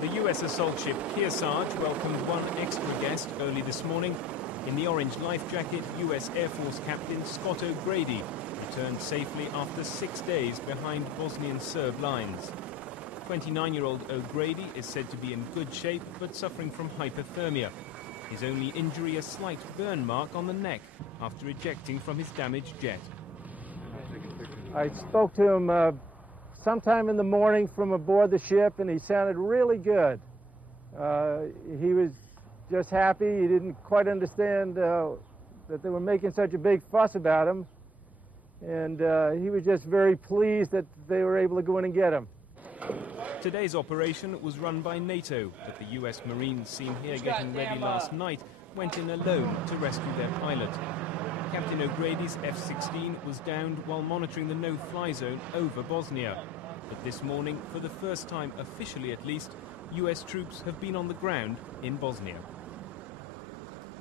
The U.S. assault ship Kearsarge welcomed one extra guest early this morning. In the orange life jacket, U.S. Air Force Captain Scott O'Grady returned safely after 6 days behind Bosnian Serb lines. 29-year-old O'Grady is said to be in good shape but suffering from hypothermia. His only injury, a slight burn mark on the neck after ejecting from his damaged jet. I spoke to him sometime in the morning from aboard the ship, and he sounded really good. He was just happy. He didn't quite understand that they were making such a big fuss about him, and he was just very pleased that they were able to go in and get him. Today's operation was run by NATO, but the U.S. Marines seen here getting ready last night went in alone to rescue their pilot. Captain O'Grady's F-16 was downed while monitoring the no-fly zone over Bosnia. But this morning, for the first time officially at least, U.S. troops have been on the ground in Bosnia.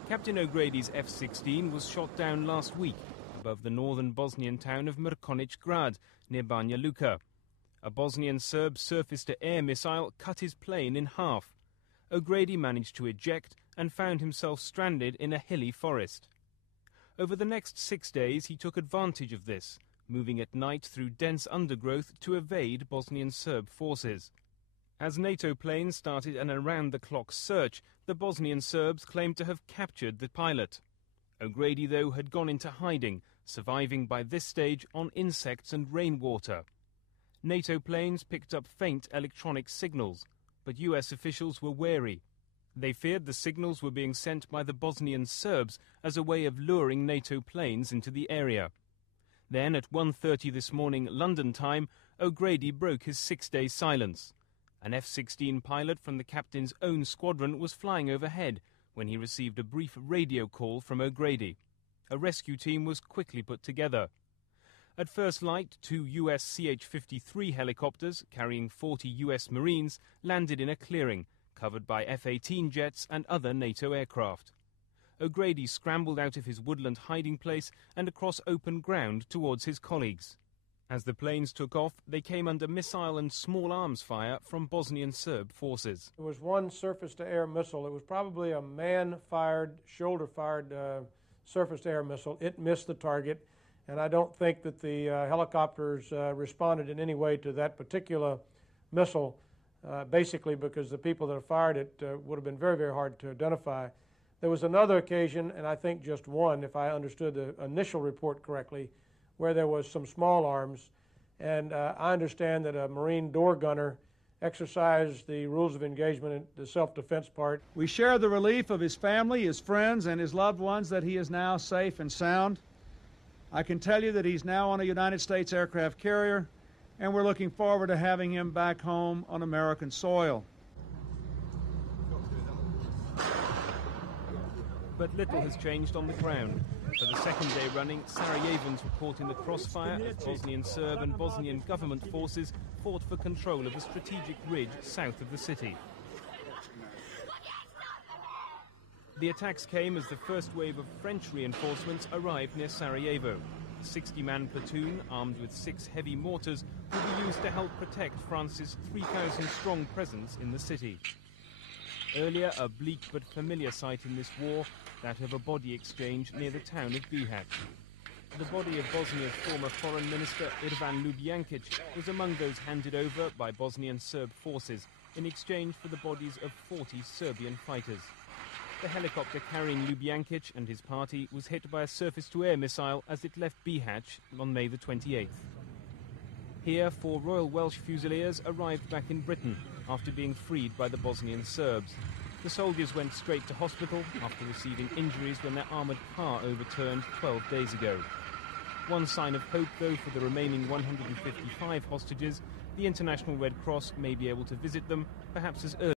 Captain O'Grady's F-16 was shot down last week above the northern Bosnian town of Mrkonjić Grad near Banja Luka. A Bosnian Serb surface-to-air missile cut his plane in half. O'Grady managed to eject and found himself stranded in a hilly forest. Over the next 6 days, he took advantage of this, moving at night through dense undergrowth to evade Bosnian Serb forces. As NATO planes started an around-the-clock search, the Bosnian Serbs claimed to have captured the pilot. O'Grady, though, had gone into hiding, surviving by this stage on insects and rainwater. NATO planes picked up faint electronic signals, but US officials were wary. They feared the signals were being sent by the Bosnian Serbs as a way of luring NATO planes into the area. Then, at 1:30 this morning London time, O'Grady broke his 6-day silence. An F-16 pilot from the captain's own squadron was flying overhead when he received a brief radio call from O'Grady. A rescue team was quickly put together. At first light, 2 US CH-53 helicopters carrying 40 US Marines landed in a clearing, covered by F-18 jets and other NATO aircraft. O'Grady scrambled out of his woodland hiding place and across open ground towards his colleagues. As the planes took off, they came under missile and small arms fire from Bosnian Serb forces. There was one surface-to-air missile. It was probably a man-fired, shoulder-fired surface-to-air missile. It missed the target, and I don't think that the helicopters responded in any way to that particular missile. Basically because the people that fired it would have been very, very hard to identify. There was another occasion, and I think just one, if I understood the initial report correctly, where there was some small arms, and I understand that a Marine door gunner exercised the rules of engagement in the self-defense part. We share the relief of his family, his friends, and his loved ones that he is now safe and sound. I can tell you that he's now on a United States aircraft carrier, and we're looking forward to having him back home on American soil. But little has changed on the ground. For the second day running, Sarajevans were caught in the crossfire as Bosnian Serb and Bosnian government forces fought for control of a strategic ridge south of the city. The attacks came as the first wave of French reinforcements arrived near Sarajevo. A 60-man platoon, armed with 6 heavy mortars, will be used to help protect France's 3,000-strong presence in the city. Earlier, a bleak but familiar sight in this war, that of a body exchange near the town of Bihać. The body of Bosnia's former foreign minister Ivan Ljubijankić was among those handed over by Bosnian Serb forces in exchange for the bodies of 40 Serbian fighters. The helicopter carrying Ljubijankić and his party was hit by a surface-to-air missile as it left Bihać on May the 28th. Here, 4 Royal Welsh Fusiliers arrived back in Britain after being freed by the Bosnian Serbs. The soldiers went straight to hospital after receiving injuries when their armoured car overturned 12 days ago. One sign of hope, though, for the remaining 155 hostages, the International Red Cross may be able to visit them, perhaps as early